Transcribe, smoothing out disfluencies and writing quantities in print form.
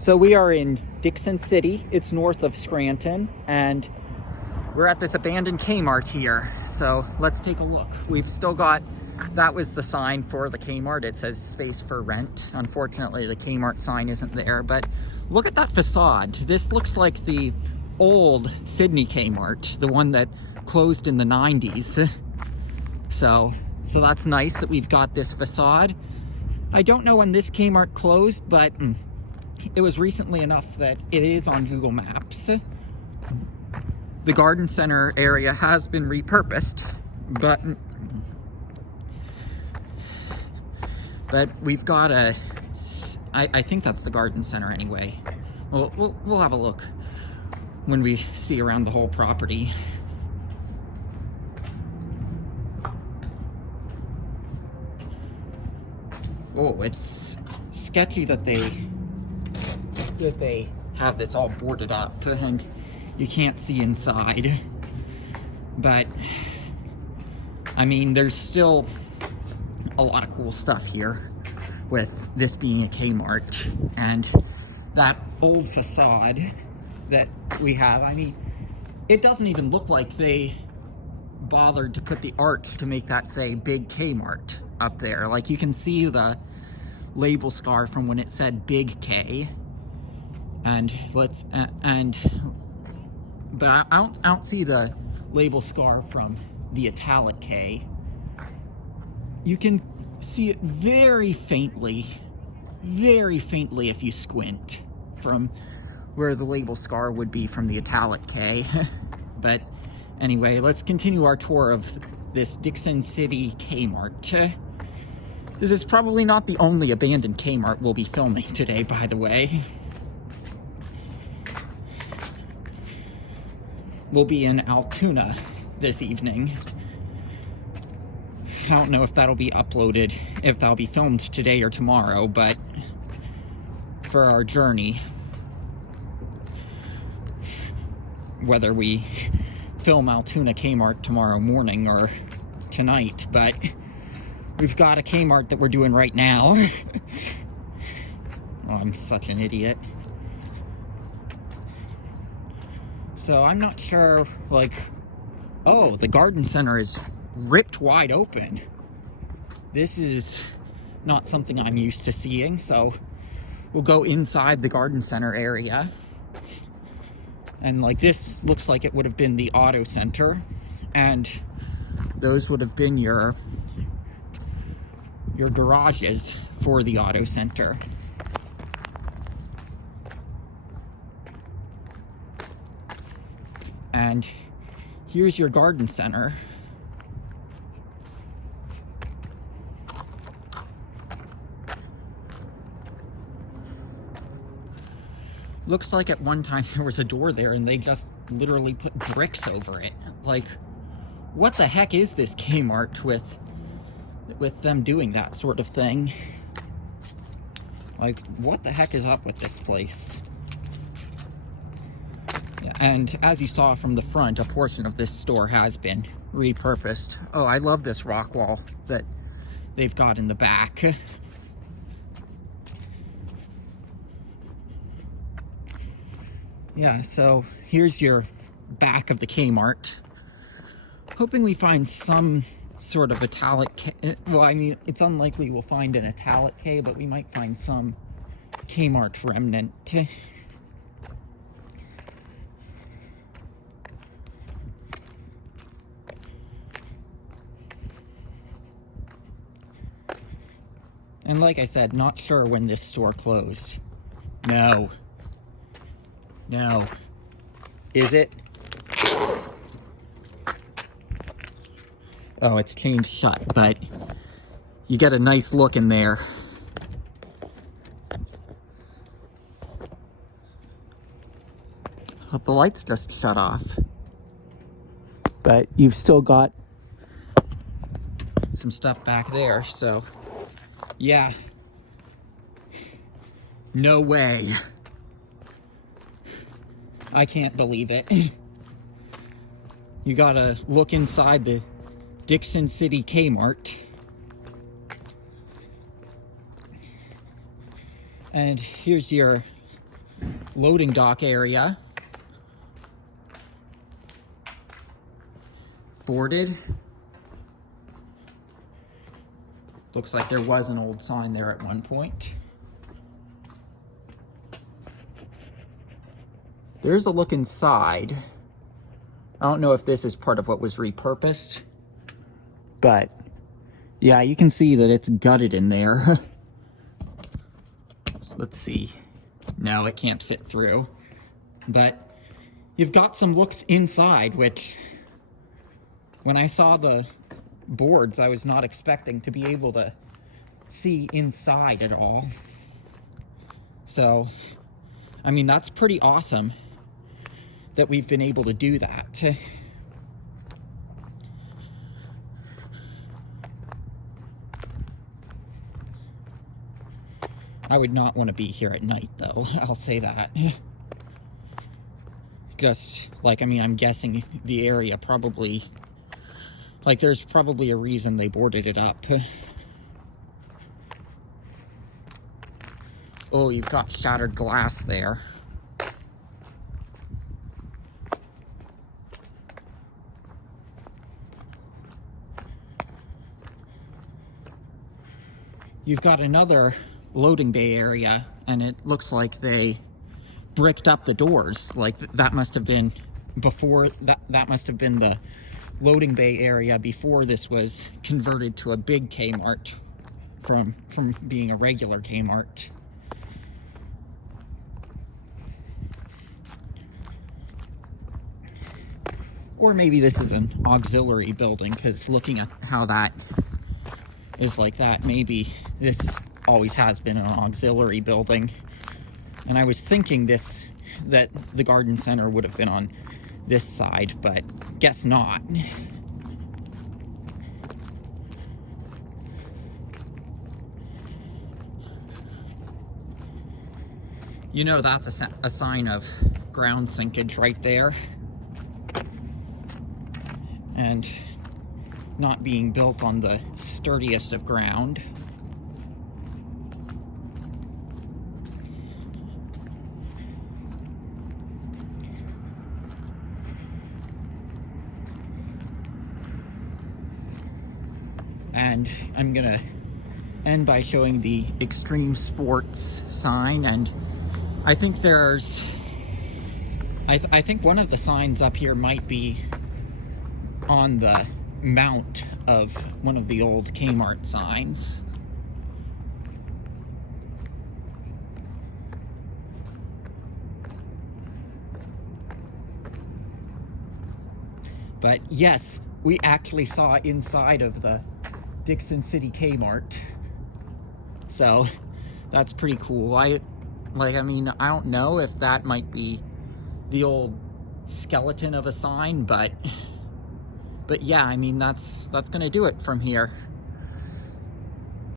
So we are in Dickson City. It's north of Scranton, and we're at this abandoned Kmart here. So let's take a look. We've still got, that was the sign for the Kmart. It says space for rent. Unfortunately, the Kmart sign isn't there, but look at that facade. This looks like the old Sydney Kmart, the one that closed in the 90s. So that's nice that we've got this facade. I don't know when this Kmart closed, but it was recently enough that it is on Google Maps. The garden center area has been repurposed, but we've got I think that's the garden center anyway. We'll have a look when we see around the whole property. Oh, it's sketchy that they have this all boarded up and you can't see inside. But I mean, there's still a lot of cool stuff here with this being a Kmart and that old facade that we have. I mean, it doesn't even look like they bothered to put the art to make that say Big Kmart up there. Like, you can see the label scar from when it said Big K, but I don't see the label scar from the italic K. You can see it very faintly if you squint from where the label scar would be from the italic K. But anyway, let's continue our tour of this Dickson City Kmart. This is probably not the only abandoned Kmart we'll be filming today, by the way. We'll be in Altoona this evening. I don't know if that'll be uploaded, if that'll be filmed today or tomorrow, but for our journey, whether we film Altoona Kmart tomorrow morning or tonight, but we've got a Kmart that we're doing right now. Oh, I'm such an idiot. So I'm not sure, like, oh, the garden center is ripped wide open. This is not something I'm used to seeing, so we'll go inside the garden center area. And like, this looks like it would have been the auto center, and those would have been your garages for the auto center. And here's your garden center. Looks like at one time there was a door there and they just literally put bricks over it. Like, what the heck is this Kmart with them doing that sort of thing? Like, what the heck is up with this place? Yeah, and as you saw from the front, a portion of this store has been repurposed. Oh, I love this rock wall that they've got in the back. Yeah, so here's your back of the Kmart. Hoping we find some sort of italic K. Well, I mean, it's unlikely we'll find an italic K, but we might find some Kmart remnant. And like I said, not sure when this store closed. No. Is it? Oh, it's chained shut, but you get a nice look in there. But the lights just shut off. But you've still got some stuff back there, so yeah. No way. I can't believe it. You gotta look inside the Dickson City Kmart. And here's your loading dock area. Boarded. Looks like there was an old sign there at one point. There's a look inside. I don't know if this is part of what was repurposed, but yeah, you can see that it's gutted in there. Let's see. No, it can't fit through. But you've got some looks inside, which when I saw the boards, I was not expecting to be able to see inside at all. So, I mean, that's pretty awesome that we've been able to do that. I would not want to be here at night, though. I'll say that. Just, like, I mean, I'm guessing the area probably, like, there's probably a reason they boarded it up. Oh, you've got shattered glass there. You've got another loading bay area, and it looks like they bricked up the doors. Like, that must have been before, that must have been the loading bay area before this was converted to a big Kmart from being a regular Kmart. Or maybe this is an auxiliary building, because looking at how that is like that, maybe this always has been an auxiliary building. And I was thinking that the garden center would have been on this side, but guess not. You know, that's a sign of ground sinkage right there. And not being built on the sturdiest of ground. And I'm gonna end by showing the extreme sports sign, and I think there's, I think one of the signs up here might be on the mount of one of the old Kmart signs. But yes, we actually saw inside of the Dickson City Kmart. So that's pretty cool. I mean, I don't know if that might be the old skeleton of a sign, but yeah, I mean, that's gonna do it from here.